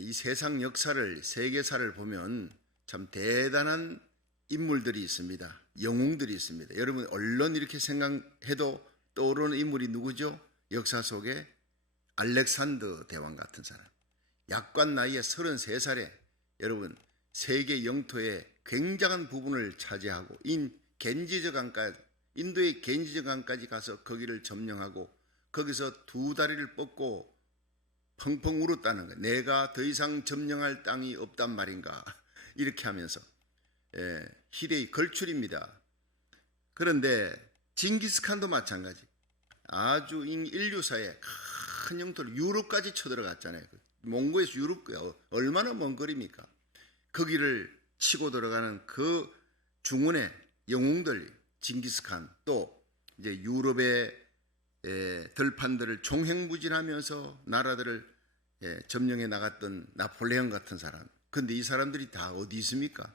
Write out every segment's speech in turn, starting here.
이 세상 역사를, 세계사를 보면 참 대단한 인물들이 있습니다. 영웅들이 있습니다. 여러분 언론 이렇게 생각해도 떠오르는 인물이 누구죠? 역사 속에 알렉산더 대왕 같은 사람. 약관 나이에 33살에 여러분 세계 영토의 굉장한 부분을 차지하고 인도의 겐지저 강까지 가서 거기를 점령하고 거기서 두 다리를 뻗고 펑펑 울었다는 거예요. 내가 더 이상 점령할 땅이 없단 말인가 이렇게 하면서 희대의 걸출입니다. 그런데 징기스칸도 마찬가지. 아주 인류사의 큰 영토를 유럽까지 쳐들어갔잖아요. 몽고에서 유럽 얼마나 먼 거리입니까? 거기를 치고 들어가는 그 중원의 영웅들, 징기스칸, 또 이제 유럽의 들판들을 종횡무진하면서 나라들을 점령해 나갔던 나폴레옹 같은 사람. 근데 이 사람들이 다 어디 있습니까?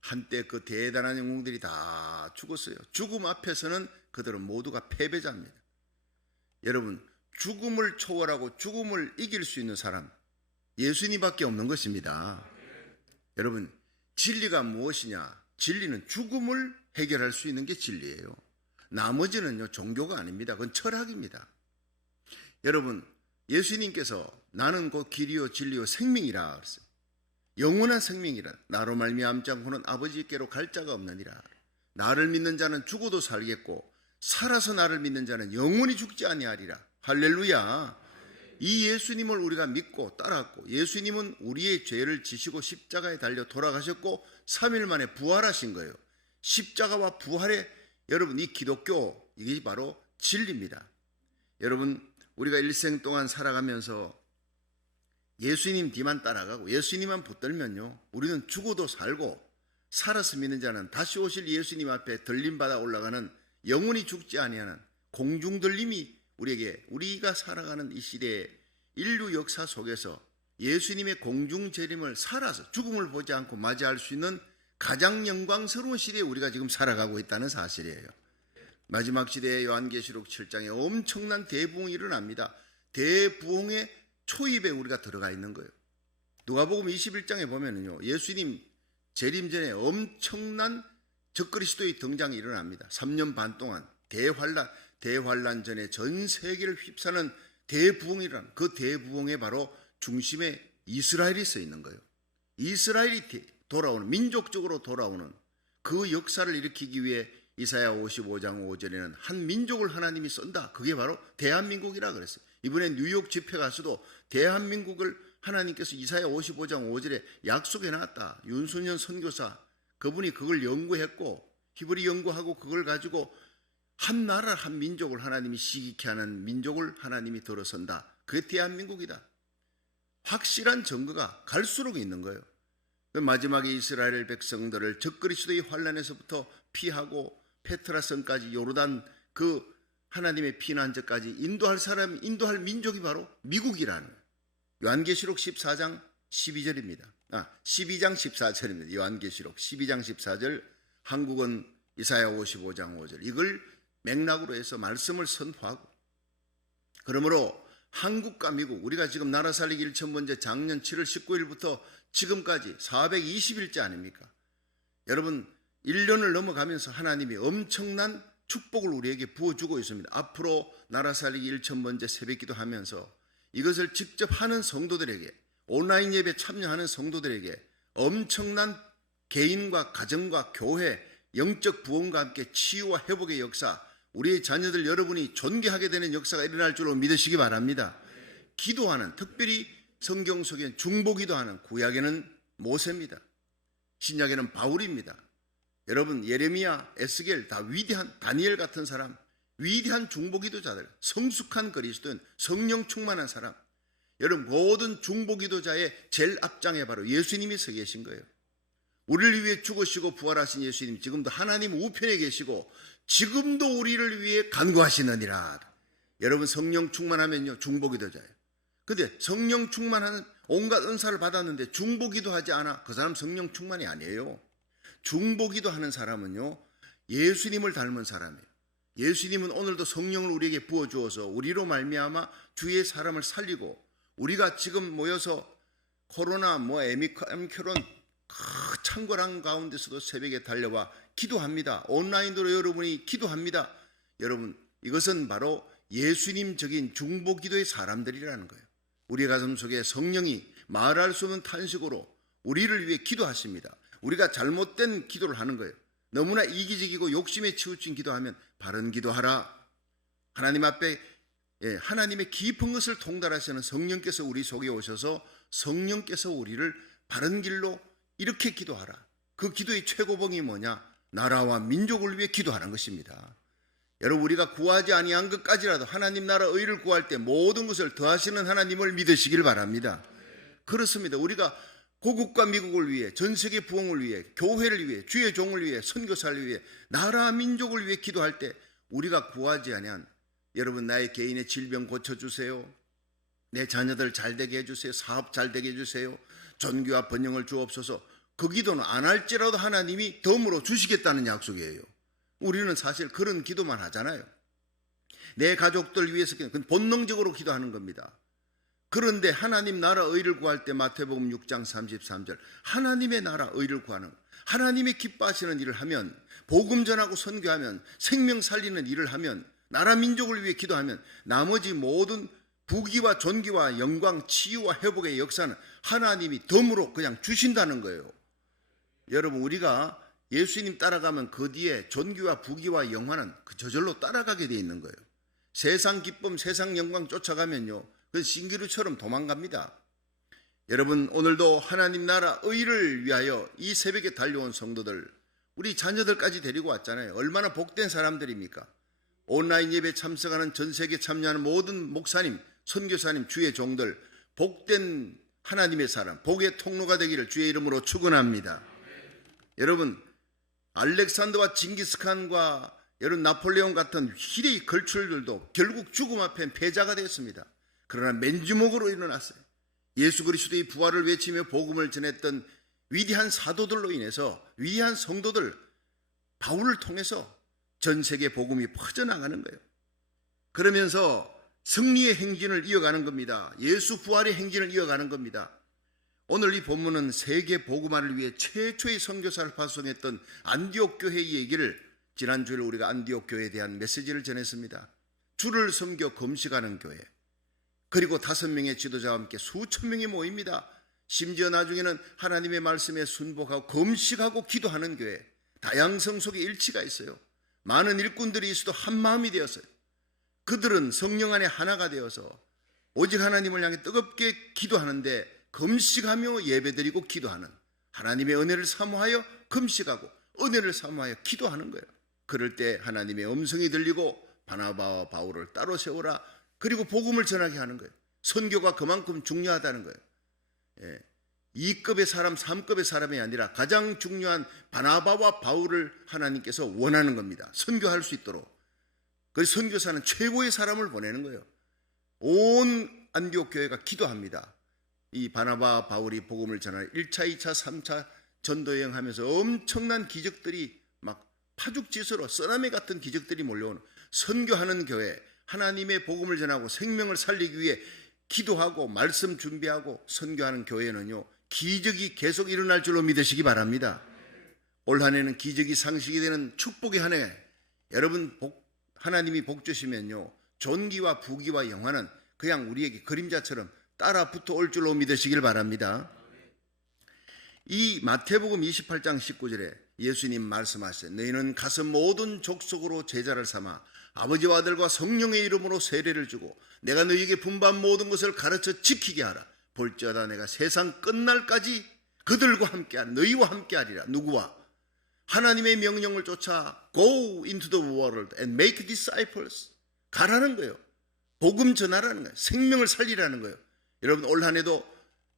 한때 그 대단한 영웅들이 다 죽었어요. 죽음 앞에서는 그들은 모두가 패배자입니다. 여러분, 죽음을 초월하고 죽음을 이길 수 있는 사람, 예수님밖에 없는 것입니다. 여러분, 진리가 무엇이냐? 진리는 죽음을 해결할 수 있는 게 진리예요. 나머지는요, 종교가 아닙니다. 그건 철학입니다. 여러분, 예수님께서 나는 곧 길이요 진리요 생명이라 그랬어요. 영원한 생명이라. 나로 말미암지 않고는 아버지께로 갈 자가 없느니라. 나를 믿는 자는 죽어도 살겠고 살아서 나를 믿는 자는 영원히 죽지 아니하리라. 할렐루야. 이 예수님을 우리가 믿고 따랐고, 예수님은 우리의 죄를 지시고 십자가에 달려 돌아가셨고 3일 만에 부활하신 거예요. 십자가와 부활의 여러분, 이 기독교, 이게 바로 진리입니다. 여러분, 우리가 일생 동안 살아가면서 예수님 뒤만 따라가고 예수님만 붙들면요, 우리는 죽어도 살고 살아서 믿는 자는 다시 오실 예수님 앞에 들림받아 올라가는 영원히 죽지 아니하는 공중들림이 우리가 살아가는 이 시대의 인류 역사 속에서 예수님의 공중재림을 살아서 죽음을 보지 않고 맞이할 수 있는 가장 영광스러운 시대에 우리가 지금 살아가고 있다는 사실이에요. 마지막 시대의 요한계시록 7장에 엄청난 대부흥이 일어납니다. 대부흥의 초입에 우리가 들어가 있는 거예요. 누가복음 21장에 보면은요, 예수님 재림 전에 엄청난 적그리스도의 등장이 일어납니다. 3년 반 동안 대환란 전에 전 세계를 휩싸는 대부흥이라는, 그 대부흥의 바로 중심에 이스라엘이 서 있는 거예요. 이스라엘이 돌아오는, 민족적으로 돌아오는 그 역사를 일으키기 위해 이사야 55장 5절에는 한 민족을 하나님이 쏜다. 그게 바로 대한민국이라 그랬어요. 이번에 뉴욕 집회 가서도 대한민국을 하나님께서 이사야 55장 5절에 약속해 놨다. 윤순현 선교사, 그분이 그걸 연구했고 히브리 연구하고 그걸 가지고 한 나라 한 민족을 하나님이 시기케 하는 민족을 하나님이 들어선다. 그게 대한민국이다. 확실한 증거가 갈수록 있는 거예요. 마지막에 이스라엘 백성들을 적그리스도의 환란에서부터 피하고 페트라성까지 요르단 그 하나님의 피난처까지 인도할 민족이 바로 미국이라는 거예요. 요한계시록 14장 12절입니다. 12장 14절입니다. 요한계시록 12장 14절, 한국은 이사야 55장 5절. 이걸 맥락으로 해서 말씀을 선포하고, 그러므로 한국과 미국, 우리가 지금 나라 살리기 1000번째 작년 7월 19일부터 지금까지 420일째 아닙니까? 여러분, 1년을 넘어가면서 하나님이 엄청난 축복을 우리에게 부어주고 있습니다. 앞으로 나라 살리기 1000번째 새벽기도 하면서 이것을 직접 하는 성도들에게, 온라인 예배 참여하는 성도들에게 엄청난 개인과 가정과 교회, 영적 부흥과 함께 치유와 회복의 역사, 우리의 자녀들 여러분이 존귀하게 되는 역사가 일어날 줄로 믿으시기 바랍니다. 기도하는, 특별히 성경 속에 중보기도하는, 구약에는 모세입니다. 신약에는 바울입니다. 여러분, 예레미야, 에스겔 다 위대한, 다니엘 같은 사람, 위대한 중보기도자들, 성숙한 그리스도인, 성령 충만한 사람. 여러분, 모든 중보기도자의 제일 앞장에 바로 예수님이 서 계신 거예요. 우리를 위해 죽으시고 부활하신 예수님, 지금도 하나님 우편에 계시고 지금도 우리를 위해 간구하시느니라. 여러분, 성령 충만하면요, 중보기도자예요. 근데 성령 충만하는 온갖 은사를 받았는데 중보기도하지 않아, 그 사람 성령 충만이 아니에요. 중보기도하는 사람은요, 예수님을 닮은 사람이에요. 예수님은 오늘도 성령을 우리에게 부어주어서 우리로 말미암아 주의 사람을 살리고 우리가 지금 모여서 코로나 에미크론 창궐한 가운데서도 새벽에 달려와 기도합니다. 온라인으로 여러분이 기도합니다. 여러분, 이것은 바로 예수님적인 중보기도의 사람들이라는 거예요. 우리 가슴 속에 성령이 말할 수 없는 탄식으로 우리를 위해 기도하십니다. 우리가 잘못된 기도를 하는 거예요. 너무나 이기적이고 욕심에 치우친 기도하면 바른 기도하라. 하나님 앞에 하나님의 깊은 것을 통달하시는 성령께서 우리 속에 오셔서 성령께서 우리를 바른 길로 이렇게 기도하라. 그 기도의 최고봉이 뭐냐? 나라와 민족을 위해 기도하는 것입니다. 여러분, 우리가 구하지 아니한 것까지라도 하나님 나라 의를 구할 때 모든 것을 더하시는 하나님을 믿으시길 바랍니다. 그렇습니다. 우리가 고국과 미국을 위해, 전 세계 부흥을 위해, 교회를 위해, 주의 종을 위해, 선교사를 위해, 나라 민족을 위해 기도할 때 우리가 구하지 아니한, 여러분, 나의 개인의 질병 고쳐주세요, 내 자녀들 잘되게 해주세요, 사업 잘되게 해주세요, 존귀와 번영을 주옵소서, 그 기도는 안 할지라도 하나님이 덤으로 주시겠다는 약속이에요. 우리는 사실 그런 기도만 하잖아요. 내 가족들 위해서 본능적으로 기도하는 겁니다. 그런데 하나님 나라 의를 구할 때 마태복음 6장 33절 하나님의 나라 의를 구하는, 하나님이 기뻐하시는 일을 하면, 복음 전하고 선교하면, 생명 살리는 일을 하면, 나라 민족을 위해 기도하면 나머지 모든 부귀와 존귀와 영광, 치유와 회복의 역사는 하나님이 덤으로 그냥 주신다는 거예요. 여러분, 우리가 예수님 따라가면 그 뒤에 존귀와 부귀와 영화는 저절로 따라가게 돼 있는 거예요. 세상 기쁨, 세상 영광 쫓아가면요, 그 신기루처럼 도망갑니다. 여러분, 오늘도 하나님 나라 의를 위하여 이 새벽에 달려온 성도들, 우리 자녀들까지 데리고 왔잖아요. 얼마나 복된 사람들입니까? 온라인 예배 참석하는, 전 세계 참여하는 모든 목사님, 선교사님, 주의 종들, 복된 하나님의 사람, 복의 통로가 되기를 주의 이름으로 축원합니다. 여러분, 알렉산더와 징기스칸과 여러분 나폴레옹 같은 희대의 걸출들도 결국 죽음 앞엔 패자가 됐습니다. 그러나 맨주먹으로 일어났어요. 예수 그리스도의 부활을 외치며 복음을 전했던 위대한 사도들로 인해서, 위대한 성도들 바울을 통해서 전 세계 복음이 퍼져나가는 거예요. 그러면서 승리의 행진을 이어가는 겁니다. 예수 부활의 행진을 이어가는 겁니다. 오늘 이 본문은 세계 복음화를 위해 최초의 선교사를 파송했던 안디옥 교회의 얘기를, 지난주에 우리가 안디옥 교회에 대한 메시지를 전했습니다. 주를 섬겨 금식하는 교회, 그리고 5명의 지도자와 함께 수천 명이 모입니다. 심지어 나중에는 하나님의 말씀에 순복하고 금식하고 기도하는 교회, 다양성 속에 일치가 있어요. 많은 일꾼들이 있어도 한 마음이 되었어요. 그들은 성령 안에 하나가 되어서 오직 하나님을 향해 뜨겁게 기도하는데, 금식하며 예배드리고 기도하는, 하나님의 은혜를 사모하여 금식하고 은혜를 사모하여 기도하는 거예요. 그럴 때 하나님의 음성이 들리고 바나바와 바울을 따로 세우라, 그리고 복음을 전하게 하는 거예요. 선교가 그만큼 중요하다는 거예요. 2급의 사람, 3급의 사람이 아니라 가장 중요한 바나바와 바울을 하나님께서 원하는 겁니다. 선교할 수 있도록. 그래서 선교사는 최고의 사람을 보내는 거예요. 온 안디옥 교회가 기도합니다. 이 바나바 바울이 복음을 전하는 1차, 2차, 3차 전도여행 하면서 엄청난 기적들이 막 파죽지수로 쓰나미 같은 기적들이 몰려오는, 선교하는 교회, 하나님의 복음을 전하고 생명을 살리기 위해 기도하고 말씀 준비하고 선교하는 교회는요, 기적이 계속 일어날 줄로 믿으시기 바랍니다. 올 한 해는 기적이 상식이 되는 축복의 한 해, 여러분 하나님이 복 주시면요, 존귀와 부귀와 영화는 그냥 우리에게 그림자처럼 따라 붙어 올 줄로 믿으시길 바랍니다. 이 마태복음 28장 19절에 예수님 말씀하셨어요. 너희는 가서 모든 족속으로 제자를 삼아 아버지와 아들과 성령의 이름으로 세례를 주고 내가 너희에게 분부한 모든 것을 가르쳐 지키게 하라. 볼지어다 내가 세상 끝날까지 그들과 함께하라. 너희와 함께하리라. 누구와? 하나님의 명령을 쫓아 Go into the world and make disciples. 가라는 거예요. 복음 전하라는 거예요. 생명을 살리라는 거예요. 여러분, 올 한 해도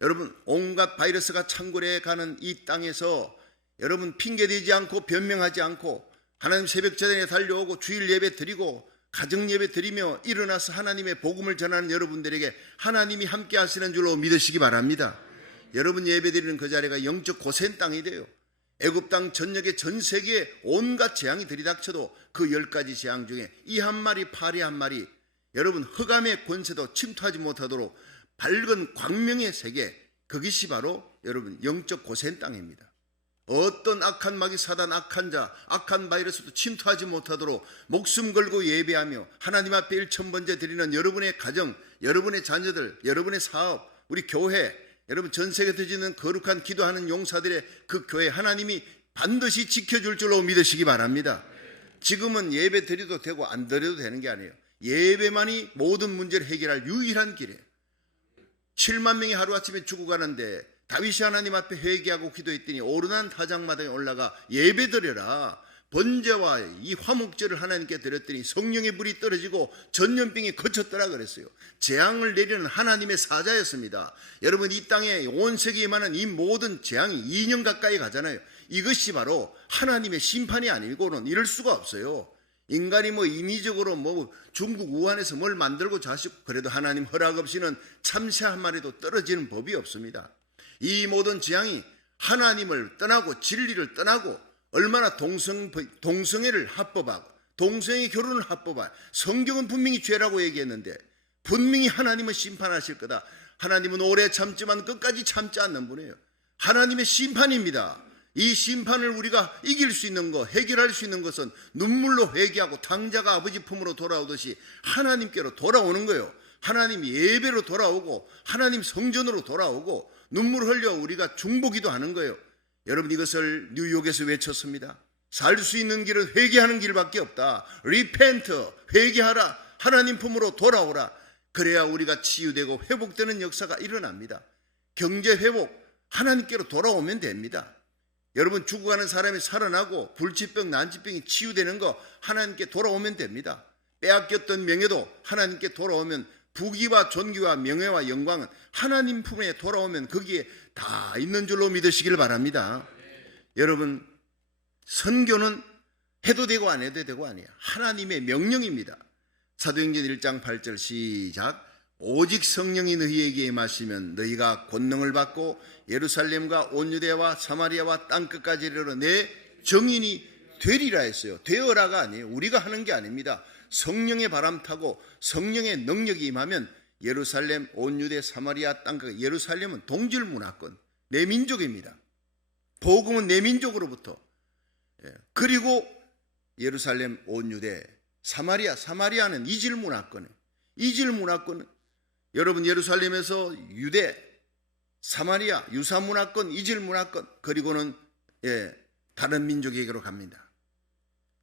여러분 온갖 바이러스가 창궐해 가는 이 땅에서 여러분 핑계대지 않고 변명하지 않고 하나님 새벽 전에 달려오고 주일 예배 드리고 가정 예배 드리며 일어나서 하나님의 복음을 전하는 여러분들에게 하나님이 함께 하시는 줄로 믿으시기 바랍니다. 여러분 예배 드리는 그 자리가 영적 고센 땅이 돼요. 애굽 땅 전역에 전 세계에 온갖 재앙이 들이닥쳐도 그 10가지 재앙 중에 이 한 마리, 파리 한 마리, 여러분 흑암의 권세도 침투하지 못하도록 밝은 광명의 세계, 그것이 바로 여러분 영적 고센 땅입니다. 어떤 악한 마귀 사단, 악한 자, 악한 바이러스도 침투하지 못하도록 목숨 걸고 예배하며 하나님 앞에 일천번제 드리는 여러분의 가정, 여러분의 자녀들, 여러분의 사업, 우리 교회, 여러분 전 세계에 터지는 거룩한 기도하는 용사들의 그 교회 하나님이 반드시 지켜줄 줄로 믿으시기 바랍니다. 지금은 예배 드려도 되고 안 드려도 되는 게 아니에요. 예배만이 모든 문제를 해결할 유일한 길이에요. 7만 명이 하루아침에 죽어가는데 다윗이 하나님 앞에 회개하고 기도했더니 오르난 타작마당에 올라가 예배 드려라. 번제와 이 화목제를 하나님께 드렸더니 성령의 불이 떨어지고 전염병이 그쳤더라 그랬어요. 재앙을 내리는 하나님의 사자였습니다. 여러분 이 땅에 온 세계에 많은 이 모든 재앙이 2년 가까이 가잖아요. 이것이 바로 하나님의 심판이 아니고는 이럴 수가 없어요. 인간이 인위적으로 중국 우한에서 뭘 만들고 자시고 그래도 하나님 허락 없이는 참새 한 마리도 떨어지는 법이 없습니다. 이 모든 재앙이 하나님을 떠나고 진리를 떠나고 얼마나 동성애를 합법하고 동성애 결혼을 합법하고 성경은 분명히 죄라고 얘기했는데 분명히 하나님은 심판하실 거다. 하나님은 오래 참지만 끝까지 참지 않는 분이에요. 하나님의 심판입니다. 이 심판을 우리가 이길 수 있는 것, 해결할 수 있는 것은 눈물로 회개하고 탕자가 아버지 품으로 돌아오듯이 하나님께로 돌아오는 거예요. 하나님 예배로 돌아오고 하나님 성전으로 돌아오고 눈물 흘려 우리가 중보기도 하는 거예요. 여러분 이것을 뉴욕에서 외쳤습니다. 살 수 있는 길은 회개하는 길밖에 없다. Repent, 회개하라. 하나님 품으로 돌아오라. 그래야 우리가 치유되고 회복되는 역사가 일어납니다. 경제 회복, 하나님께로 돌아오면 됩니다. 여러분 죽어가는 사람이 살아나고 불치병, 난치병이 치유되는 거 하나님께 돌아오면 됩니다. 빼앗겼던 명예도 하나님께 돌아오면 부귀와 존귀와 명예와 영광은 하나님 품에 돌아오면 거기에 다 있는 줄로 믿으시길 바랍니다. 여러분 선교는 해도 되고 안 해도 되고 아니에요. 하나님의 명령입니다. 사도행전 1장 8절 시작. 오직 성령이 너희에게 임하시면 너희가 권능을 받고 예루살렘과 온 유대와 사마리아와 땅끝까지 이르러 내 증인이 되리라 했어요. 되어라가 아니에요. 우리가 하는 게 아닙니다. 성령의 바람 타고 성령의 능력이 임하면 예루살렘, 온 유대, 사마리아 땅끝, 예루살렘은 동질 문화권, 내 민족입니다. 복음은 내 민족으로부터. 그리고 예루살렘, 온 유대, 사마리아는 이질 문화권이에요. 이질 문화권은 여러분 예루살렘에서 유대, 사마리아, 유사 문화권, 이질 문화권, 그리고는 다른 민족에게로 갑니다.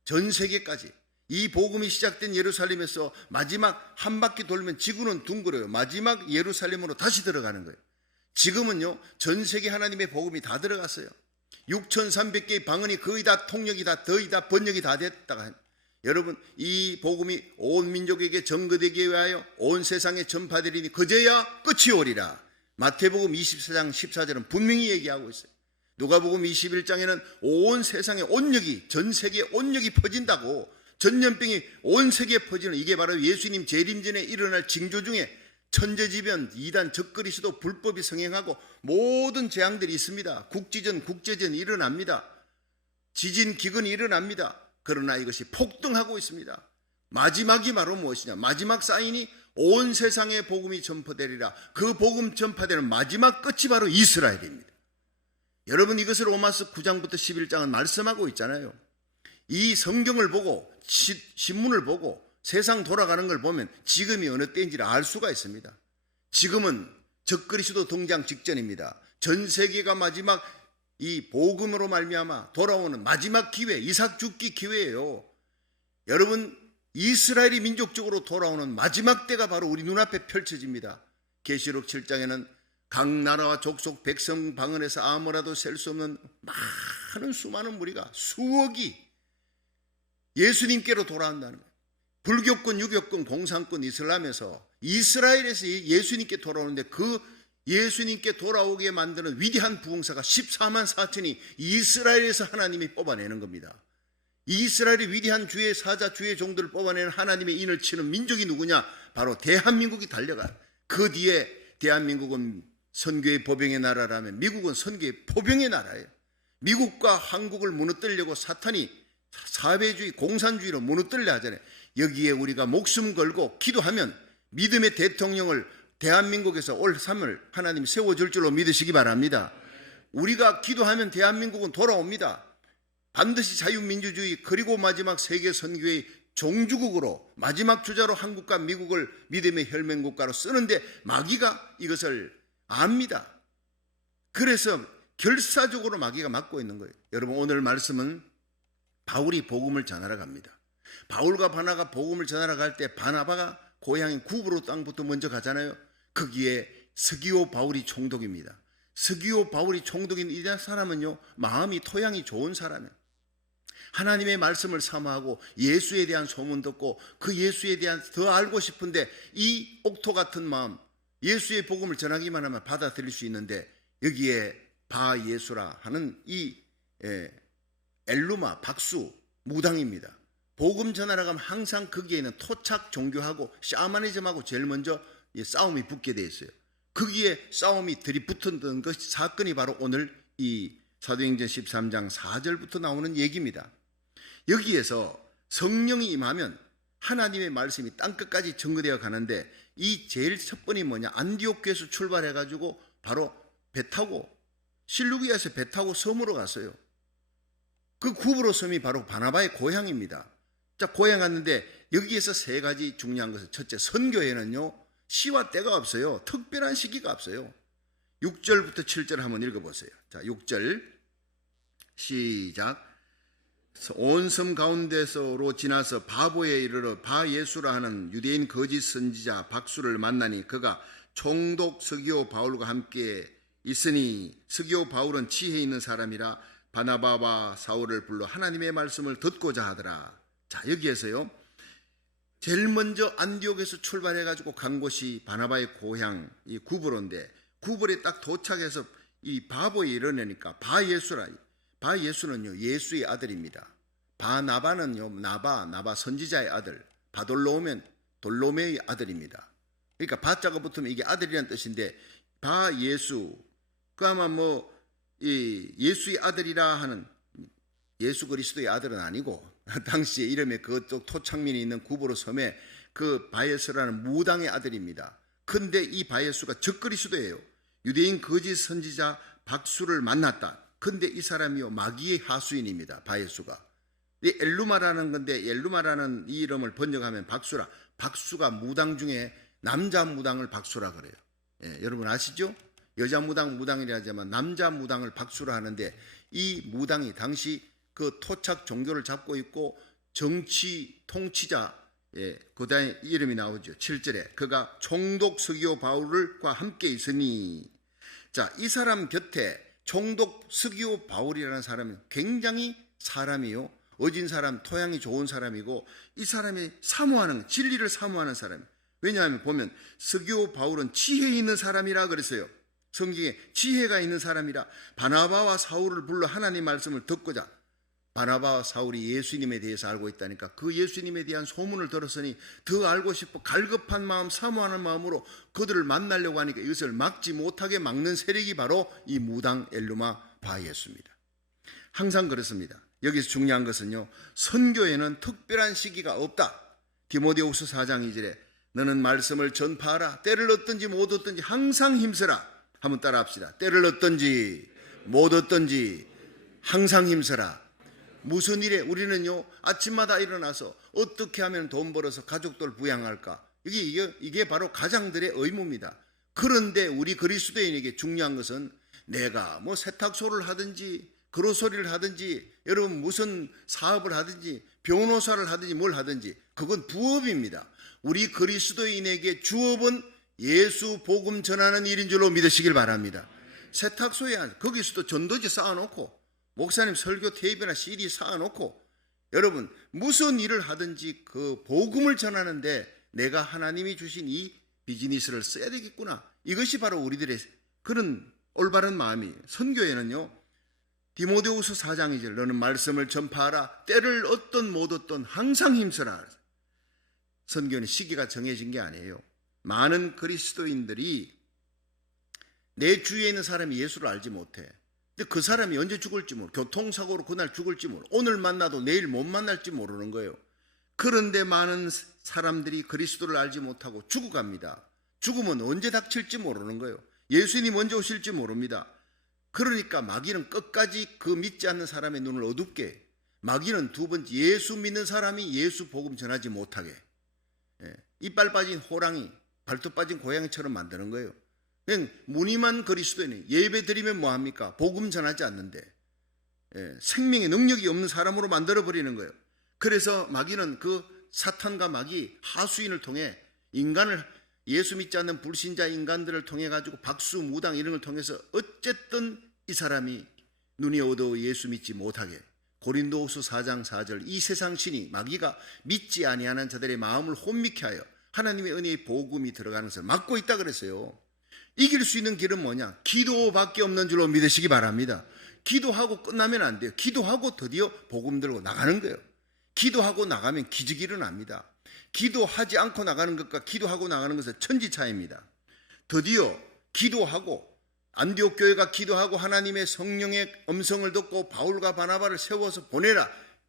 전 세계까지. 이 복음이 시작된 예루살렘에서 마지막 한 바퀴 돌면 지구는 둥그러요. 마지막 예루살렘으로 다시 들어가는 거예요. 지금은요 전 세계 하나님의 복음이 다 들어갔어요. 6,300개의 방언이 거의 다 통역이 다 거의 다 번역이 다 됐다가 여러분 이 복음이 온 민족에게 전거되기 위하여 온 세상에 전파되리니 그제야 끝이 오리라. 마태복음 24장 14절은 분명히 얘기하고 있어요. 누가복음 21장에는 온 세상에 온역이 전 세계에 온역이 퍼진다고 전염병이 온 세계에 퍼지는 이게 바로 예수님 재림전에 일어날 징조 중에 천재지변, 이단, 적그리스도, 불법이 성행하고 모든 재앙들이 있습니다. 국지전, 국제전이 일어납니다. 지진, 기근이 일어납니다. 그러나 이것이 폭등하고 있습니다. 마지막이 바로 무엇이냐? 마지막 사인이 온 세상에 복음이 전파되리라. 그 복음 전파되는 마지막 끝이 바로 이스라엘입니다. 여러분 이것을 로마서 9장부터 11장은 말씀하고 있잖아요. 이 성경을 보고 신문을 보고 세상 돌아가는 걸 보면 지금이 어느 때인지를 알 수가 있습니다. 지금은 적그리스도 등장 직전입니다. 전 세계가 마지막 이 복음으로 말미암아 돌아오는 마지막 기회, 이삭 죽기 기회예요. 여러분 이스라엘이 민족적으로 돌아오는 마지막 때가 바로 우리 눈앞에 펼쳐집니다. 계시록 7장에는 각 나라와 족속 백성 방언에서 아무라도 셀 수 없는 많은 수많은 무리가 수억이 예수님께로 돌아온다는 거예요. 불교권, 유교권, 공산권, 이슬람에서 이스라엘에서 예수님께 돌아오는데 그 예수님께 돌아오게 만드는 위대한 부흥사가 14만 4천이 이스라엘에서 하나님이 뽑아내는 겁니다. 이스라엘의 위대한 주의 사자, 주의 종들을 뽑아내는 하나님의 인을 치는 민족이 누구냐? 바로 대한민국이 달려가. 그 뒤에 대한민국은 선교의 보병의 나라라면 미국은 선교의 포병의 나라예요. 미국과 한국을 무너뜨리려고 사탄이 사회주의, 공산주의로 무너뜨리려 하잖아요. 여기에 우리가 목숨 걸고 기도하면 믿음의 대통령을 대한민국에서 올 3월 하나님이 세워줄 줄로 믿으시기 바랍니다. 우리가 기도하면 대한민국은 돌아옵니다. 반드시 자유민주주의 그리고 마지막 세계 선교의 종주국으로 마지막 주자로 한국과 미국을 믿음의 혈맹국가로 쓰는데 마귀가 이것을 압니다. 그래서 결사적으로 마귀가 막고 있는 거예요. 여러분, 오늘 말씀은 바울이 복음을 전하러 갑니다. 바울과 바나가 복음을 전하러 갈 때 바나바가 고향인 구브로 땅부터 먼저 가잖아요. 거기에 스기오 바울이 총독입니다. 스기오 바울이 총독인 이 사람은요, 마음이 토양이 좋은 사람이에요. 하나님의 말씀을 사모하고 예수에 대한 소문 듣고 그 예수에 대한 더 알고 싶은데 이 옥토 같은 마음, 예수의 복음을 전하기만 하면 받아들일 수 있는데 여기에 바예수라 하는 이 엘루마 박수 무당입니다. 복음 전하러 가면 항상 거기에는 토착 종교하고 샤머니즘하고 제일 먼저 싸움이 붙게 돼 있어요. 거기에 싸움이 들이붙었던 그 사건이 바로 오늘 이 사도행전 13장 4절부터 나오는 얘기입니다. 여기에서 성령이 임하면 하나님의 말씀이 땅끝까지 전거되어 가는데 이 제일 첫 번이 뭐냐? 안디옥에서 출발해가지고 바로 배 타고 실루기아에서 배 타고 섬으로 갔어요. 그 구브로 섬이 바로 바나바의 고향입니다. 자, 고향 갔는데 여기에서 세 가지 중요한 것은 첫째, 선교에는요 시와 때가 없어요. 특별한 시기가 없어요. 6절부터 7절 한번 읽어보세요. 자, 6절 시작. 온 섬 가운데서로 지나서 바보에 이르러 바예수라 하는 유대인 거짓 선지자 박수를 만나니 그가 총독 스기오 바울과 함께 있으니 스기오 바울은 지혜 있는 사람이라 바나바와 사울을 불러 하나님의 말씀을 듣고자 하더라. 자, 여기에서요 제일 먼저 안디옥에서 출발해가지고 간 곳이 바나바의 고향 이 구브로인데 구브로에 딱 도착해서 이 바보에 이르니까 바예수라. 바예수는요 예수의 아들입니다. 바나바는요 나바 선지자의 아들, 바돌로면 돌로메의 아들입니다. 그러니까 바자가 붙으면 이게 아들이라는 뜻인데 바예수 그 아마 이 예수의 아들이라 하는 예수 그리스도의 아들은 아니고 당시에 이름에 그쪽 토착민이 있는 구브로 섬에 그 바예수라는 무당의 아들입니다. 근데 이 바예수가 적그리스도예요. 유대인 거짓 선지자 박수를 만났다. 근데 이 사람이요 마귀의 하수인입니다. 바예수가. 이 엘루마라는 건데 엘루마라는 이 이름을 번역하면 박수라. 박수가 무당 중에 남자 무당을 박수라 그래요. 예, 여러분 아시죠? 여자 무당이라 하지만 남자 무당을 박수라 하는데 이 무당이 당시 그 토착 종교를 잡고 있고 정치 통치자 그 다음에 이름이 나오죠. 7절에 그가 총독 스기오 바울과 함께 있으니 자, 이 사람 곁에 총독 스기오 바울이라는 사람은 굉장히 사람이요 어진 사람, 토양이 좋은 사람이고 이 사람이 사모하는 진리를 사모하는 사람. 왜냐하면 보면 스기오 바울은 지혜 있는 사람이라 그랬어요. 성경에 지혜가 있는 사람이라 바나바와 사울을 불러 하나님 말씀을 듣고자. 바나바와 사울이 예수님에 대해서 알고 있다니까 그 예수님에 대한 소문을 들었으니 더 알고 싶어 갈급한 마음 사모하는 마음으로 그들을 만나려고 하니까 이것을 막지 못하게 막는 세력이 바로 이 무당 엘루마 바예수입니다. 항상 그렇습니다. 여기서 중요한 것은요 선교에는 특별한 시기가 없다. 디모데후서 4장 2절에 너는 말씀을 전파하라. 때를 얻든지 못 얻든지 항상 힘쓰라. 한번 따라 합시다. 때를 얻든지 못 얻든지 항상 힘쓰라. 무슨 일에 우리는요 아침마다 일어나서 어떻게 하면 돈 벌어서 가족들 부양할까 이게 바로 가장들의 의무입니다. 그런데 우리 그리스도인에게 중요한 것은 내가 세탁소를 하든지 그로소리를 하든지 여러분 무슨 사업을 하든지 변호사를 하든지 뭘 하든지 그건 부업입니다. 우리 그리스도인에게 주업은 예수 복음 전하는 일인 줄로 믿으시길 바랍니다. 세탁소에 거기서도 전도지 쌓아놓고 목사님 설교 테이프나 CD 쌓아놓고 여러분 무슨 일을 하든지 그 복음을 전하는데 내가 하나님이 주신 이 비즈니스를 써야 되겠구나. 이것이 바로 우리들의 그런 올바른 마음이에요. 선교에는요 디모데후서 4장 2절 너는 말씀을 전파하라. 때를 얻든 못 얻든 항상 힘쓰라. 선교는 시기가 정해진 게 아니에요. 많은 그리스도인들이 내 주위에 있는 사람이 예수를 알지 못해. 근데 그 사람이 언제 죽을지 모르고 교통사고로 그날 죽을지 모르고 오늘 만나도 내일 못 만날지 모르는 거예요. 그런데 많은 사람들이 그리스도를 알지 못하고 죽어갑니다. 죽음은 언제 닥칠지 모르는 거예요. 예수님이 언제 오실지 모릅니다. 그러니까 마귀는 끝까지 그 믿지 않는 사람의 눈을 어둡게 해. 마귀는 두 번째, 예수 믿는 사람이 예수 복음 전하지 못하게, 이빨 빠진 호랑이, 발톱 빠진 고양이처럼 만드는 거예요. 그냥 무늬만 그리스도인이 예배 드리면 뭐합니까? 복음 전하지 않는데 생명의 능력이 없는 사람으로 만들어버리는 거예요. 그래서 마귀는 그 사탄과 마귀 하수인을 통해 인간을, 예수 믿지 않는 불신자 인간들을 통해 가지고 박수 무당 이런 걸 통해서 어쨌든 이 사람이 눈이 어두워 예수 믿지 못하게, 고린도후서 4장 4절, 이 세상 신이 마귀가 믿지 아니하는 자들의 마음을 혼미케 하여 하나님의 은혜의 복음이 들어가는 것을 막고 있다 그랬어요. 이길 수 있는 길은 뭐냐? 기도밖에 없는 줄로 믿으시기 바랍니다. 기도하고 끝나면 안 돼요. 기도하고 드디어 복음 들고 나가는 거예요. 기도하고 나가면 기적이 일어납니다. 기도하지 않고 나가는 것과 기도하고 나가는 것은 천지차이입니다. 드디어 기도하고, 안디옥 교회가 기도하고 하나님의 성령의 음성을 듣고 바울과 바나바를 세워서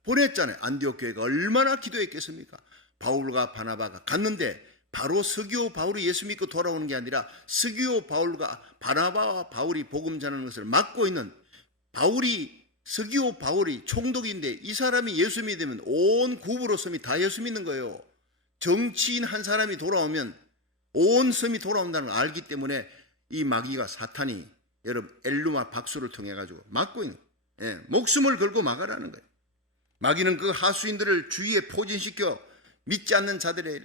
보냈잖아요. 안디옥 교회가 얼마나 기도했겠습니까? 바울과 바나바가 갔는데 바로 서기오 바울이 예수 믿고 돌아오는 게 아니라 서기오 바울과 바나바와 바울이 복음 전하는 것을 막고 있는, 서기오 바울이 총독인데 이 사람이 예수 믿으면 온 구부로 섬이 다 예수 믿는 거예요. 정치인 한 사람이 돌아오면 온 섬이 돌아온다는 걸 알기 때문에 이 마귀가, 사탄이 여러분 엘루마 박수를 통해 가지고 막고 있는 거예요. 목숨을 걸고 막으라는 거예요. 마귀는 그 하수인들을 주위에 포진시켜 믿지 않는 자들의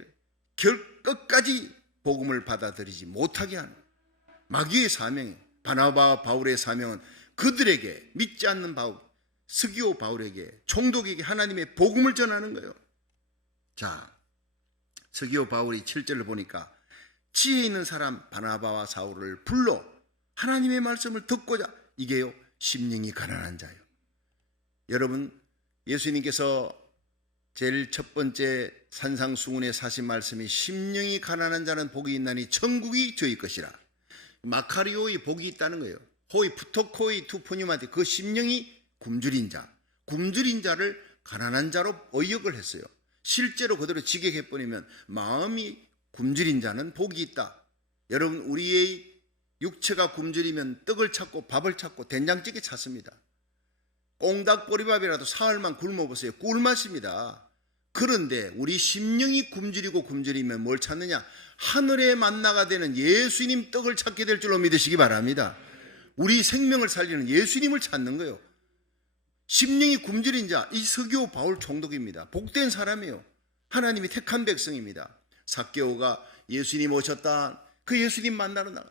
끝까지 복음을 받아들이지 못하게 하는 마귀의 사명이, 바나바와 바울의 사명은 그들에게, 믿지 않는 서기오 바울에게, 총독에게 하나님의 복음을 전하는 거예요. 자, 서기오 바울이 7절을 보니까 지혜 있는 사람 바나바와 사울을 불러 하나님의 말씀을 듣고자, 이게요 심령이 가난한 자예요. 여러분, 예수님께서 제일 첫 번째 산상수훈에 사신 말씀이 심령이 가난한 자는 복이 있나니 천국이 저희 것이라. 마카리오의 복이 있다는 거예요. 호이 푸토코이 투포님한테 그 심령이 굶주린 자를 가난한 자로 의역을 했어요. 실제로 그대로 직역해버리면 마음이 굶주린 자는 복이 있다. 여러분, 우리의 육체가 굶주리면 떡을 찾고 밥을 찾고 된장찌개 찾습니다. 꽁닭보리밥이라도 사흘만 굶어보세요. 꿀맛입니다. 그런데 우리 심령이 굶주리면 뭘 찾느냐? 하늘의 만나가 되는 예수님 떡을 찾게 될 줄로 믿으시기 바랍니다. 우리 생명을 살리는 예수님을 찾는 거예요. 심령이 굶주린 자, 이 서기오 바울 총독입니다. 복된 사람이에요. 하나님이 택한 백성입니다. 삭개오가 예수님 오셨다, 그 예수님 만나러 나가.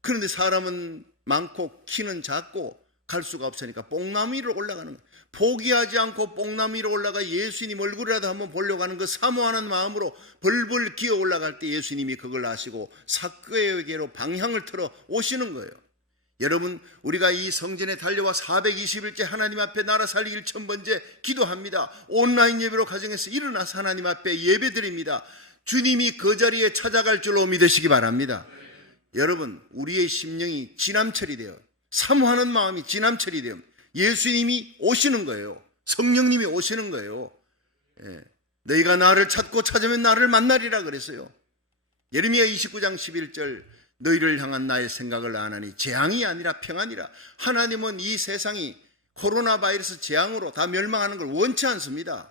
그런데 사람은 많고 키는 작고 갈 수가 없으니까 뽕나무 위로 올라가는 거예요. 포기하지 않고 뽕나무 위로 올라가 예수님 얼굴이라도 한번 보려고 하는 그 사모하는 마음으로 벌벌 기어 올라갈 때 예수님이 그걸 아시고 삭개오에게로 방향을 틀어 오시는 거예요. 여러분, 우리가 이 성전에 달려와 420일째 하나님 앞에 나라 살리기 1000번째 기도합니다. 온라인 예배로 가정에서 일어나서 하나님 앞에 예배 드립니다. 주님이 그 자리에 찾아갈 줄로 믿으시기 바랍니다. 여러분, 우리의 심령이 지남철이 되어, 사모하는 마음이 지남철이 되어 예수님이 오시는 거예요. 성령님이 오시는 거예요. 너희가 나를 찾고 찾으면 나를 만나리라 그랬어요. 예레미야 29장 11절, 너희를 향한 나의 생각을 아나니 재앙이 아니라 평안이라. 하나님은 이 세상이 코로나 바이러스 재앙으로 다 멸망하는 걸 원치 않습니다.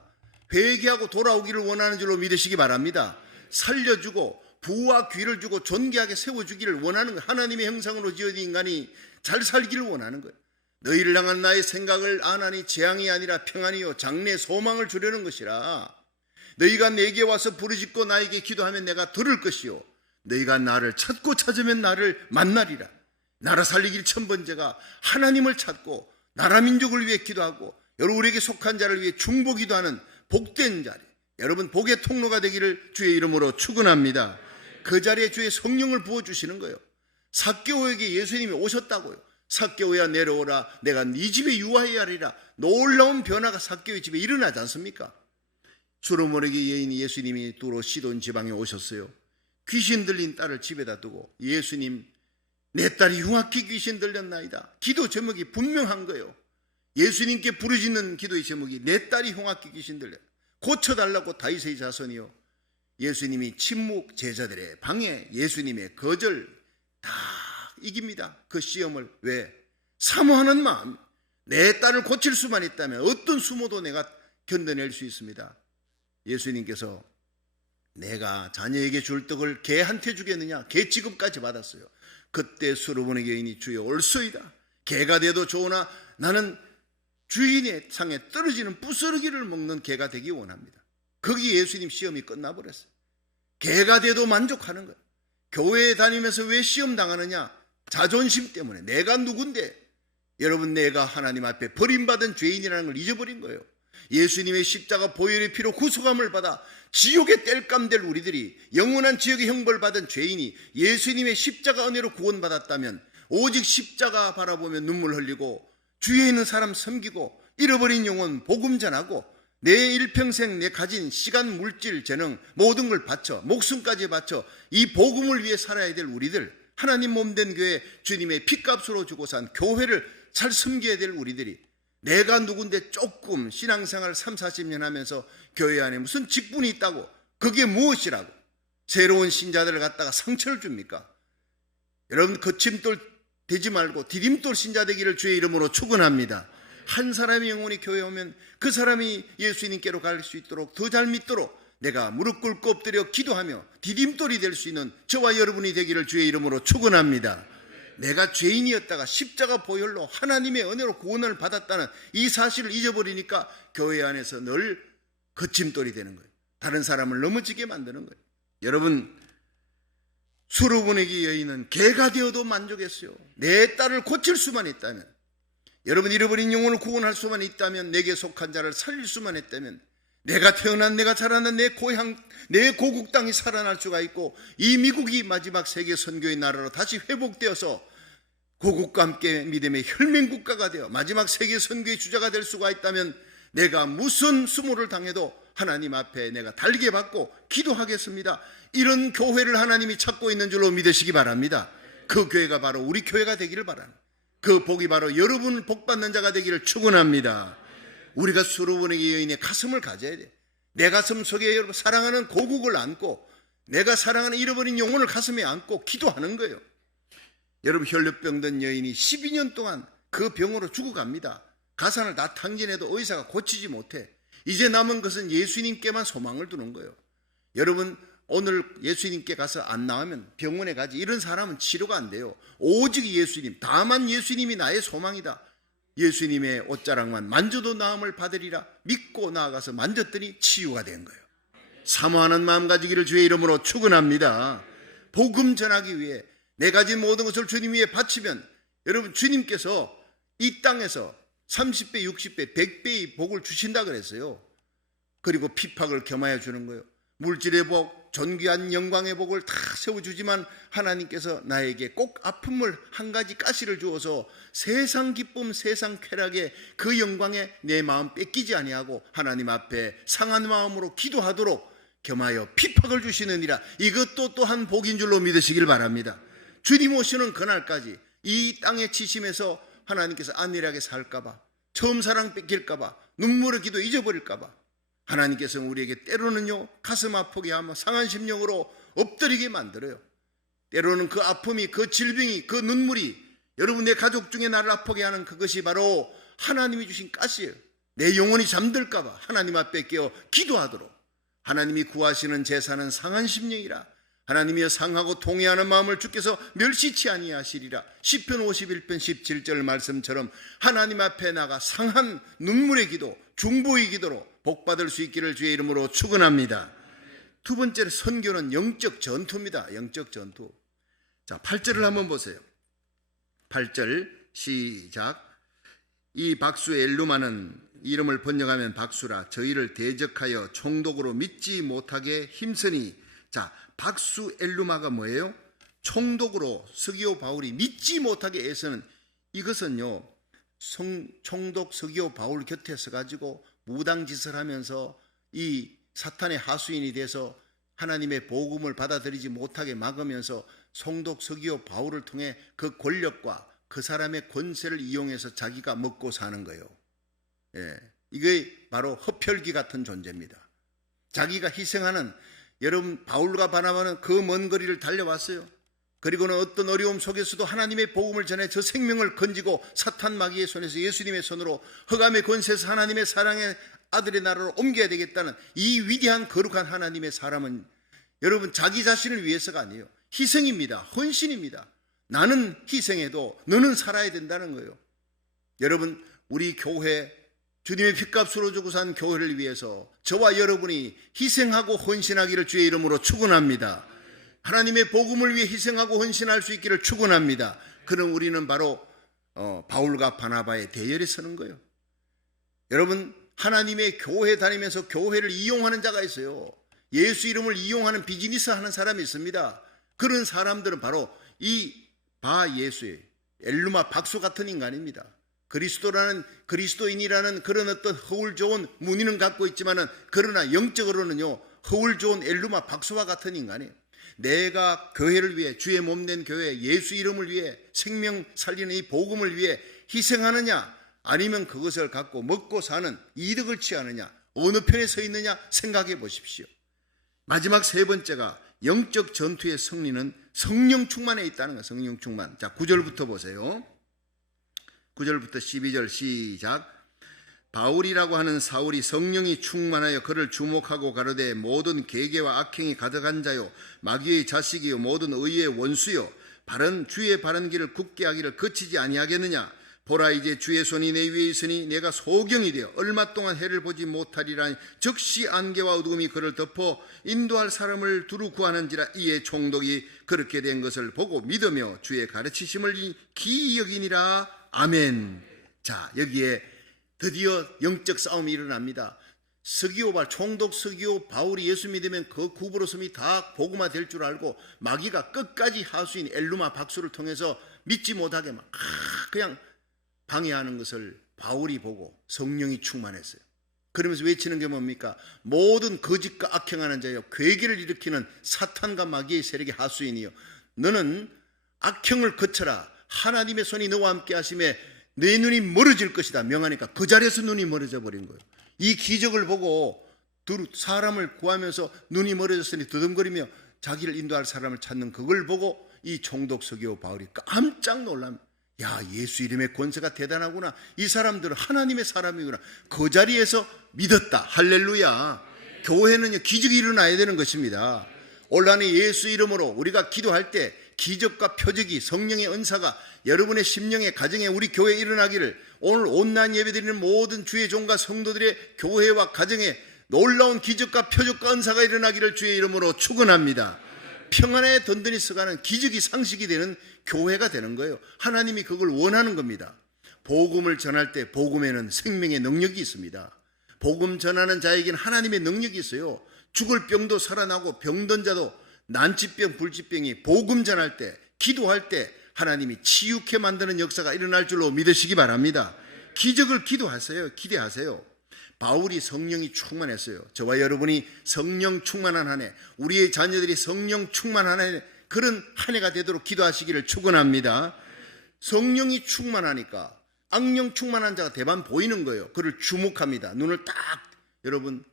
회개하고 돌아오기를 원하는 줄로 믿으시기 바랍니다. 살려주고 부와 귀를 주고 존귀하게 세워주기를 원하는 거예요. 하나님의 형상으로 지어진 인간이 잘 살기를 원하는 거예요. 너희를 향한 나의 생각을 아나니 재앙이 아니라 평안이요 장래 소망을 주려는 것이라. 너희가 내게 와서 부르짖고 나에게 기도하면 내가 들을 것이요 너희가 나를 찾고 찾으면 나를 만나리라. 나라 살리기 1000번째가 하나님을 찾고 나라 민족을 위해 기도하고 여러분에게 속한 자를 위해 중보기도하는 복된 자리, 여러분 복의 통로가 되기를 주의 이름으로 축원합니다. 그 자리에 주의 성령을 부어주시는 거예요. 삭개오에게 예수님이 오셨다고요. 삭개오야 내려오라, 내가 네 집에 유하여야 하리라. 놀라운 변화가 삭개오의 집에 일어나지 않습니까? 수로모르게 여인이 예수님이 두로 시돈 지방에 오셨어요. 귀신 들린 딸을 집에다 두고, 예수님 내 딸이 흉악히 귀신 들렸나이다. 기도 제목이 분명한 거예요. 예수님께 부르짖는 기도의 제목이 내 딸이 흉악히 귀신 들렸다. 고쳐달라고 다윗의 자손이요 예수님이 침묵 제자들의 방해, 예수님의 거절 다 이깁니다. 그 시험을. 왜? 사모하는 마음. 내 딸을 고칠 수만 있다면 어떤 수모도 내가 견뎌낼 수 있습니다. 예수님께서 내가 자녀에게 줄 떡을 개한테 주겠느냐? 개 취급까지 받았어요. 그때 수르보니 여인이 주여 올소이다. 개가 돼도 좋으나 나는 주인의 상에 떨어지는 부스러기를 먹는 개가 되기 원합니다. 거기 예수님 시험이 끝나버렸어요. 개가 돼도 만족하는 거예요. 교회에 다니면서 왜 시험 당하느냐? 자존심 때문에. 내가 누군데? 여러분, 내가 하나님 앞에 버림받은 죄인이라는 걸 잊어버린 거예요. 예수님의 십자가 보혈의 피로 구속함을 받아 지옥의 땔감 될 우리들이, 영원한 지옥의 형벌 받은 죄인이 예수님의 십자가 은혜로 구원받았다면 오직 십자가 바라보며 눈물 흘리고 주위에 있는 사람 섬기고 잃어버린 영혼 복음 전하고 내 일평생 내 가진 시간, 물질, 재능 모든 걸 바쳐, 목숨까지 바쳐 이 복음을 위해 살아야 될 우리들, 하나님 몸된 교회 주님의 핏값으로 주고 산 교회를 잘 섬겨야 될 우리들이, 내가 누군데 조금 신앙생활 30-40년 하면서 교회 안에 무슨 직분이 있다고, 그게 무엇이라고 새로운 신자들을 갖다가 상처를 줍니까? 여러분, 거침돌 되지 말고 디딤돌 신자 되기를 주의 이름으로 축원합니다. 한 사람의 영혼이 교회에 오면 그 사람이 예수님께로 갈 수 있도록, 더 잘 믿도록 내가 무릎 꿇고 엎드려 기도하며 디딤돌이 될 수 있는 저와 여러분이 되기를 주의 이름으로 축원합니다. 내가 죄인이었다가 십자가 보혈로 하나님의 은혜로 구원을 받았다는 이 사실을 잊어버리니까 교회 안에서 늘 거침돌이 되는 거예요. 다른 사람을 넘어지게 만드는 거예요. 여러분, 수르보니 여인은 개가 되어도 만족했어요. 내 딸을 고칠 수만 있다면, 여러분 잃어버린 영혼을 구원할 수만 있다면, 내게 속한 자를 살릴 수만 했다면, 내가 태어난, 내가 자라난 내 고향, 내 고국 땅이 살아날 수가 있고, 이 미국이 마지막 세계 선교의 나라로 다시 회복되어서 고국과 함께 믿음의 혈맹국가가 되어 마지막 세계 선교의 주자가 될 수가 있다면, 내가 무슨 수모를 당해도 하나님 앞에 내가 달게 받고 기도하겠습니다. 이런 교회를 하나님이 찾고 있는 줄로 믿으시기 바랍니다. 그 교회가 바로 우리 교회가 되기를 바랍니다. 그 복이 바로 여러분 복받는 자가 되기를 축원합니다. 우리가 수르보니 여인의 가슴을 가져야 돼. 내 가슴 속에 여러분 사랑하는 고국을 안고, 내가 사랑하는 잃어버린 영혼을 가슴에 안고 기도하는 거예요. 여러분, 혈류병 든 여인이 12년 동안 그 병으로 죽어갑니다. 가산을 다 탕진해도 의사가 고치지 못해. 이제 남은 것은 예수님께만 소망을 두는 거예요. 여러분, 오늘 예수님께 가서 안 나으면 병원에 가지, 이런 사람은 치료가 안 돼요. 오직 예수님, 다만 예수님이 나의 소망이다. 예수님의 옷자락만 만져도 나음을 받으리라 믿고 나아가서 만졌더니 치유가 된 거예요. 사모하는 마음 가지기를 주의 이름으로 축원합니다. 복음 전하기 위해 내 가진 모든 것을 주님 위에 바치면, 여러분, 주님께서 이 땅에서 30배, 60배, 100배의 복을 주신다 그랬어요. 그리고 피팍을 겸하여 주는 거예요. 물질의 복, 존귀한 영광의 복을 다 세워주지만 하나님께서 나에게 꼭 아픔을 한 가지 가시를 주어서 세상 기쁨, 세상 쾌락에 그 영광에 내 마음 뺏기지 아니하고 하나님 앞에 상한 마음으로 기도하도록 겸하여 피팍을 주시느니라. 이것도 또한 복인 줄로 믿으시길 바랍니다. 주님 오시는 그날까지 이 땅의 치심에서 하나님께서 안일하게 살까봐, 처음 사랑 뺏길까봐, 눈물의 기도 잊어버릴까봐 하나님께서 우리에게 때로는요 가슴 아프게 하며 상한 심령으로 엎드리게 만들어요. 때로는 그 아픔이, 그 질병이, 그 눈물이, 여러분 내 가족 중에 나를 아프게 하는 그것이 바로 하나님이 주신 가시예요. 내 영혼이 잠들까봐 하나님 앞에 깨어 기도하도록, 하나님이 구하시는 제사는 상한 심령이라 하나님이여 상하고 통회하는 마음을 주께서 멸시치 아니하시리라. 시편 51편 17절 말씀처럼 하나님 앞에 나가 상한 눈물의 기도, 중보의 기도로 복받을 수 있기를 주의 이름으로 축원합니다. 두 번째는 선교는 영적 전투입니다. 영적 전투. 자, 8절을 한번 보세요. 8절 시작. 이 박수 엘루마는, 이름을 번역하면 박수라, 저희를 대적하여 총독으로 믿지 못하게 힘쓰니. 자, 박수 엘루마가 뭐예요? 총독으로 서기오 바울이 믿지 못하게 애쓰는, 이것은요 총독 서기오 바울 곁에 서가지고 무당짓을 하면서 이 사탄의 하수인이 돼서 하나님의 복음을 받아들이지 못하게 막으면서 총독 서기오 바울을 통해 그 권력과 그 사람의 권세를 이용해서 자기가 먹고 사는 거예요. 예, 이게 바로 흡혈귀 같은 존재입니다. 자기가 희생하는 여러분, 바울과 바나바는 그 먼 거리를 달려왔어요. 그리고는 어떤 어려움 속에서도 하나님의 복음을 전해 저 생명을 건지고 사탄 마귀의 손에서 예수님의 손으로 흑암의 권세에서 하나님의 사랑의 아들의 나라로 옮겨야 되겠다는 이 위대한 거룩한 하나님의 사람은 여러분, 자기 자신을 위해서가 아니에요. 희생입니다. 헌신입니다. 나는 희생해도 너는 살아야 된다는 거예요. 여러분, 우리 교회, 주님의 핏값으로 주고 산 교회를 위해서 저와 여러분이 희생하고 헌신하기를 주의 이름으로 축원합니다. 하나님의 복음을 위해 희생하고 헌신할 수 있기를 축원합니다. 그럼 우리는 바로 바울과 바나바의 대열에 서는 거예요. 여러분, 하나님의 교회 다니면서 교회를 이용하는 자가 있어요. 예수 이름을 이용하는 비즈니스 하는 사람이 있습니다. 그런 사람들은 바로 이 바예수의 엘루마 박수 같은 인간입니다. 그리스도인이라는 그런 어떤 허울 좋은 무늬는 갖고 있지만은, 그러나 영적으로는요, 허울 좋은 엘루마 박수와 같은 인간이에요. 내가 교회를 위해, 주의 몸된 교회, 예수 이름을 위해, 생명 살리는 이 복음을 위해 희생하느냐, 아니면 그것을 갖고 먹고 사는 이득을 취하느냐, 어느 편에 서 있느냐 생각해 보십시오. 마지막 세 번째가 영적 전투의 승리는 성령 충만에 있다는 거예요. 성령 충만. 자, 9절부터 보세요. 9절부터 12절 시작. 바울이라고 하는 사울이 성령이 충만하여 그를 주목하고 가로되 모든 계계와 악행이 가득한 자요 마귀의 자식이요 모든 의의 원수요 주의 바른 길을 굳게 하기를 그치지 아니하겠느냐. 보라, 이제 주의 손이 내 위에 있으니 내가 소경이 되어 얼마 동안 해를 보지 못하리라. 즉시 안개와 어두움이 그를 덮어 인도할 사람을 두루 구하는지라. 이에 총독이 그렇게 된 것을 보고 믿으며 주의 가르치심을 기이 여기니라. 아멘. 자, 여기에 드디어 영적 싸움이 일어납니다. 총독 서기오 바울이 예수 믿으면 그 구부러섬이 다 복음화 될 줄 알고 마귀가 끝까지 하수인 엘루마 박수를 통해서 믿지 못하게 막 그냥 방해하는 것을 바울이 보고 성령이 충만했어요. 그러면서 외치는 게 뭡니까? 모든 거짓과 악행하는 자여, 괴계를 일으키는 사탄과 마귀의 세력의 하수인이여, 너는 악행을 거쳐라. 하나님의 손이 너와 함께 하심에 내 눈이 멀어질 것이다 명하니까 그 자리에서 눈이 멀어져 버린 거예요. 이 기적을 보고 사람을 구하면서 눈이 멀어졌으니 더듬거리며 자기를 인도할 사람을 찾는 그걸 보고 이 총독 서기오 바울이 깜짝 놀랍니다. 야, 예수 이름의 권세가 대단하구나. 이 사람들은 하나님의 사람이구나. 그 자리에서 믿었다. 할렐루야. 교회는요, 기적이 일어나야 되는 것입니다. 온란의 예수 이름으로 우리가 기도할 때 기적과 표적이, 성령의 은사가 여러분의 심령의 가정에, 우리 교회에 일어나기를, 오늘 온라인 예배드리는 모든 주의 종과 성도들의 교회와 가정에 놀라운 기적과 표적과 은사가 일어나기를 주의 이름으로 축원합니다. 평안에 든든히 서가는 기적이 상식이 되는 교회가 되는 거예요. 하나님이 그걸 원하는 겁니다. 복음을 전할 때 복음에는 생명의 능력이 있습니다. 복음 전하는 자에게는 하나님의 능력이 있어요. 죽을 병도 살아나고 병든 자도, 난치병, 불치병이 복음 전할 때, 기도할 때 하나님이 치유케 만드는 역사가 일어날 줄로 믿으시기 바랍니다. 기적을 기대하세요. 바울이 성령이 충만했어요. 저와 여러분이 성령 충만한 한 해, 우리의 자녀들이 성령 충만한 한 해, 그런 한 해가 되도록 기도하시기를 축원합니다. 성령이 충만하니까 악령 충만한 자가 대반 보이는 거예요. 그를 주목합니다. 눈을 딱, 여러분,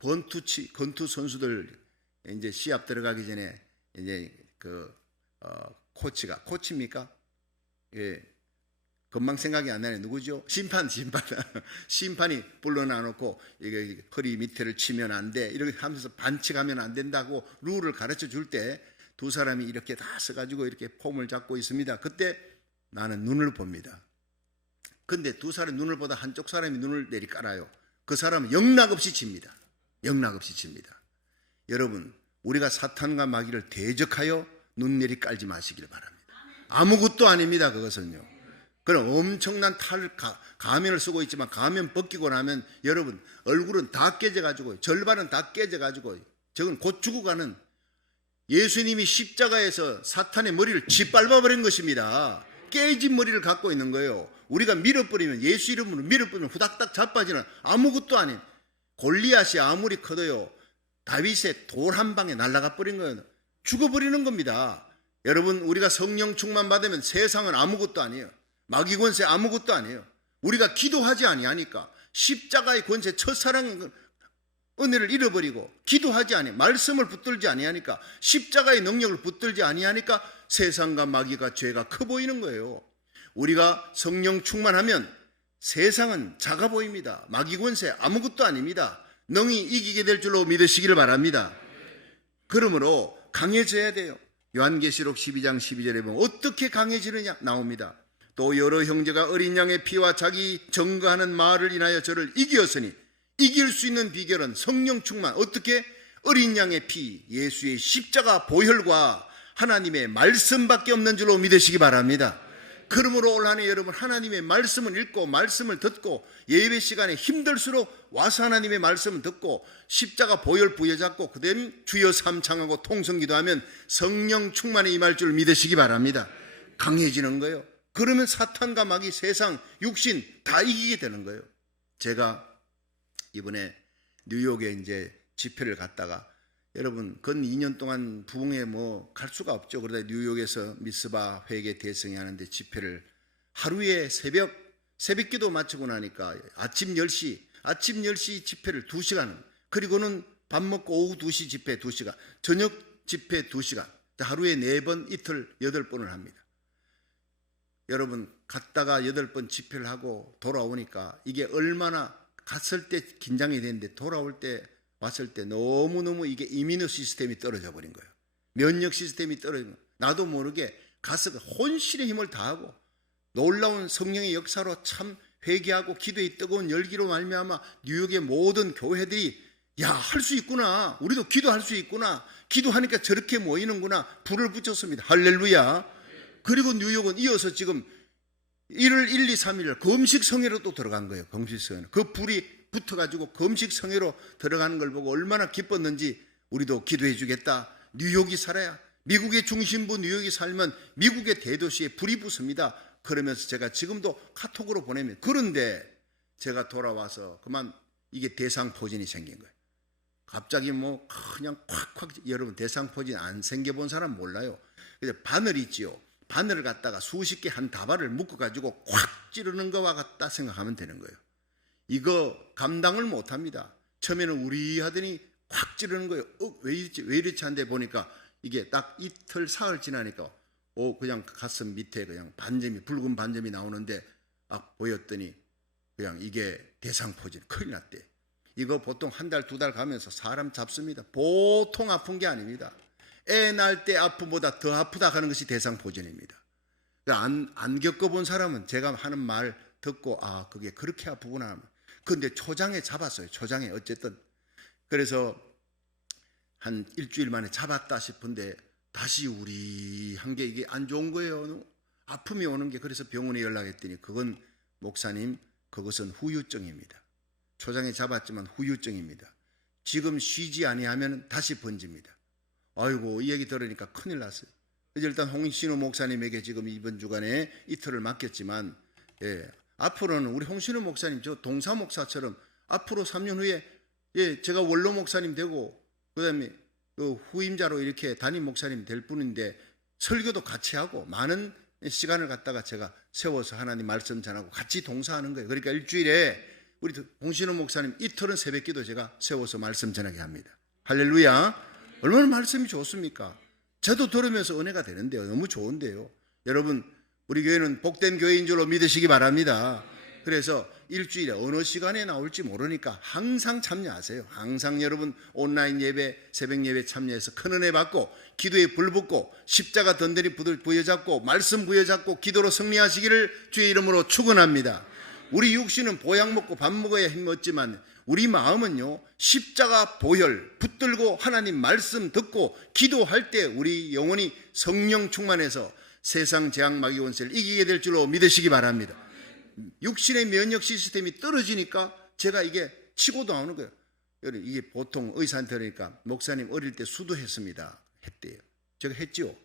권투 선수들 이제 시합 들어가기 전에 이제 코치입니까? 예. 금방 생각이 안 나네. 누구죠? 심판이 불러놔 놓고 이게 허리 밑에를 치면 안 돼, 이렇게 하면서 반칙하면 안 된다고 룰을 가르쳐 줄 때 두 사람이 이렇게 다 서가지고 이렇게 폼을 잡고 있습니다. 그때 나는 눈을 봅니다. 근데 두 사람이 눈을 보다 한쪽 사람이 눈을 내리깔아요. 그 사람은 영락없이 칩니다. 여러분, 우리가 사탄과 마귀를 대적하여 눈 내리깔지 마시길 바랍니다. 아무것도 아닙니다. 그것은요. 그럼 엄청난 가면을 쓰고 있지만 가면 벗기고 나면 여러분 얼굴은 다 깨져가지고, 절반은 다 깨져가지고, 저건 곧 죽어가는, 예수님이 십자가에서 사탄의 머리를 짓밟아버린 것입니다. 깨진 머리를 갖고 있는 거예요. 우리가 밀어버리면, 예수 이름으로 밀어버리면 후닥닥 자빠지는 아무것도 아닌 골리앗이 아무리 커도요, 다윗의 돌 한 방에 날아가 버린 거예요. 죽어버리는 겁니다. 여러분, 우리가 성령 충만 받으면 세상은 아무것도 아니에요. 마귀 권세 아무것도 아니에요. 우리가 기도하지 아니하니까 십자가의 권세, 첫사랑 은혜를 잃어버리고 기도하지 아니, 말씀을 붙들지 아니하니까, 십자가의 능력을 붙들지 아니하니까 세상과 마귀가 죄가 커 보이는 거예요. 우리가 성령 충만하면 세상은 작아 보입니다. 마귀 권세 아무것도 아닙니다. 능히 이기게 될 줄로 믿으시기를 바랍니다. 그러므로 강해져야 돼요. 요한계시록 12장 12절에 보면 어떻게 강해지느냐 나옵니다. 또 여러 형제가 어린 양의 피와 자기 증거하는 말을 인하여 저를 이기었으니, 이길 수 있는 비결은 성령 충만. 어떻게? 어린 양의 피, 예수의 십자가 보혈과 하나님의 말씀밖에 없는 줄로 믿으시기 바랍니다. 그러므로 올 한 해 여러분, 하나님의 말씀을 읽고 말씀을 듣고, 예배 시간에 힘들수록 와서 하나님의 말씀을 듣고 십자가 보혈 부여잡고 그다음 주여 삼창하고 통성기도하면 성령 충만에 임할 줄 믿으시기 바랍니다. 강해지는 거예요. 그러면 사탄과 마귀, 세상, 육신 다 이기게 되는 거예요. 제가 이번에 뉴욕에 이제 집회를 갔다가, 여러분 근 2년 동안 부흥에 뭐 갈 수가 없죠. 그러다 뉴욕에서 미스바 회계 대성이 하는데 집회를 하루에 새벽기도 마치고 나니까 아침 10시 집회를 2시간, 그리고는 밥 먹고 오후 2시 집회 2시간, 저녁 집회 2시간, 하루에 4번, 이틀 8번을 합니다. 여러분 갔다가 8번 집회를 하고 돌아오니까 이게 얼마나, 갔을 때 긴장이 되는데 돌아올 때 왔을 때 너무너무 이게 이뮤노 시스템이 떨어져 버린 거예요. 면역 시스템이 떨어지면 나도 모르게 가서 혼신의 힘을 다하고 놀라운 성령의 역사로 참 회개하고 기도의 뜨거운 열기로 말미암아 뉴욕의 모든 교회들이 야, 할 수 있구나, 우리도 기도할 수 있구나, 기도하니까 저렇게 모이는구나, 불을 붙였습니다. 할렐루야. 그리고 뉴욕은 이어서 지금 1월 1, 2, 3일 금식 성회로 또 들어간 거예요. 금식 성회. 그 불이 붙어가지고 금식 성회로 들어가는 걸 보고 얼마나 기뻤는지, 우리도 기도해 주겠다. 뉴욕이 살아야, 미국의 중심부 뉴욕이 살면 미국의 대도시에 불이 붙습니다. 그러면서 제가 지금도 카톡으로 보내면, 그런데 제가 돌아와서 그만 이게 대상포진이 생긴 거예요. 갑자기 뭐 그냥 콱콱, 여러분 대상포진 안 생겨본 사람 몰라요. 그래서 바늘 있지요. 바늘을 갖다가 수십 개 한 다발을 묶어가지고 콱 찌르는 것과 같다 생각하면 되는 거예요. 이거 감당을 못합니다. 처음에는 우리 하더니 확 찌르는 거예요. 왜 이렇지 한데 보니까 이게 딱 이틀 사흘 지나니까 그냥 가슴 밑에 그냥 반점이, 붉은 반점이 나오는데 막 보였더니 그냥 이게 대상포진, 큰일 났대. 이거 보통 한 달, 2달 가면서 사람 잡습니다. 보통 아픈 게 아닙니다. 애 낳을 때 아픔보다 더 아프다 하는 것이 대상포진입니다. 안 겪어본 사람은 제가 하는 말 듣고 그게 그렇게 아프구나. 그런데 초장에 잡았어요. 초장에 어쨌든. 그래서 한 일주일 만에 잡았다 싶은데 다시 우리한 게 이게 안 좋은 거예요. 아픔이 오는 게. 그래서 병원에 연락했더니 그건 목사님, 그것은 후유증입니다. 초장에 잡았지만 후유증입니다. 지금 쉬지 아니하면 다시 번집니다. 아이고, 이 얘기 들으니까 큰일 났어요. 그래서 일단 홍신호 목사님에게 지금 이번 주간에 이틀을 맡겼지만, 앞으로는 우리 홍신호 목사님, 저 동사 목사처럼 앞으로 3년 후에 제가 원로 목사님 되고 그다음에 그 후임자로 이렇게 담임 목사님 될 뿐인데 설교도 같이 하고 많은 시간을 갖다가 제가 세워서 하나님 말씀 전하고 같이 동사하는 거예요. 그러니까 일주일에 우리 홍신호 목사님 이틀은 새벽기도 제가 세워서 말씀 전하게 합니다. 할렐루야. 얼마나 말씀이 좋습니까? 저도 들으면서 은혜가 되는데요. 너무 좋은데요. 여러분, 우리 교회는 복된 교회인 줄로 믿으시기 바랍니다. 그래서 일주일에 어느 시간에 나올지 모르니까 항상 참여하세요. 항상 여러분 온라인 예배, 새벽 예배 참여해서 큰 은혜 받고 기도에 불 붙고 십자가 든든히 부여잡고 말씀 부여잡고 기도로 승리하시기를 주의 이름으로 축원합니다. 우리 육신은 보약 먹고 밥 먹어야 힘 얻지만 우리 마음은요, 십자가 보혈 붙들고 하나님 말씀 듣고 기도할 때 우리 영혼이 성령 충만해서 세상 재앙 마귀 권세를 이기게 될 줄로 믿으시기 바랍니다. 육신의 면역 시스템이 떨어지니까 제가 이게 치고 나오는 거예요. 이게 보통 의사한테 그러니까 목사님 어릴 때 수도했습니다 했대요. 제가 했죠.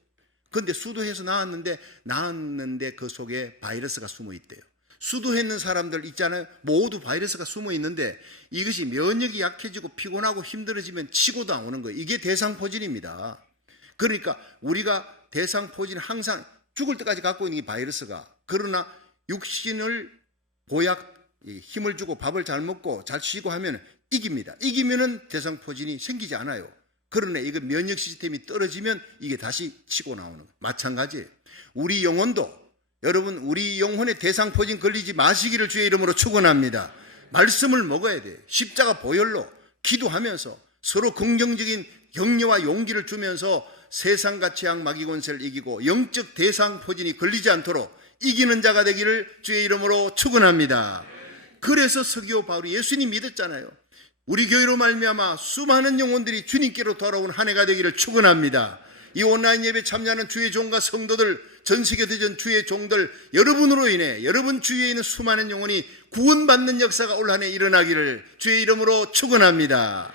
그런데 수도해서 나았는데 그 속에 바이러스가 숨어 있대요. 수도했는 사람들 있잖아요. 모두 바이러스가 숨어 있는데 이것이 면역이 약해지고 피곤하고 힘들어지면 치고 나오는 거예요. 이게 대상포진입니다. 그러니까 우리가 대상포진 항상 죽을 때까지 갖고 있는 이 바이러스가, 그러나 육신을 보약 힘을 주고 밥을 잘 먹고 잘 쉬고 하면 이깁니다. 이기면은 대상포진이 생기지 않아요. 그러나 이거 면역 시스템이 떨어지면 이게 다시 치고 나오는 거예요. 마찬가지예요. 우리 영혼도 여러분 우리 영혼의 대상포진 걸리지 마시기를 주의 이름으로 축원합니다. 말씀을 먹어야 돼요. 십자가 보혈로 기도하면서 서로 긍정적인 격려와 용기를 주면서 세상과 재앙 마귀 권세를 이기고 영적 대상포진이 걸리지 않도록 이기는 자가 되기를 주의 이름으로 축원합니다. 그래서 서기오 바울이 예수님 믿었잖아요. 우리 교회로 말미암아 수많은 영혼들이 주님께로 돌아온 한 해가 되기를 축원합니다. 이 온라인 예배 참여하는 주의 종과 성도들, 전 세계 대전 주의 종들, 여러분으로 인해 여러분 주위에 있는 수많은 영혼이 구원받는 역사가 올 한 해 일어나기를 주의 이름으로 축원합니다.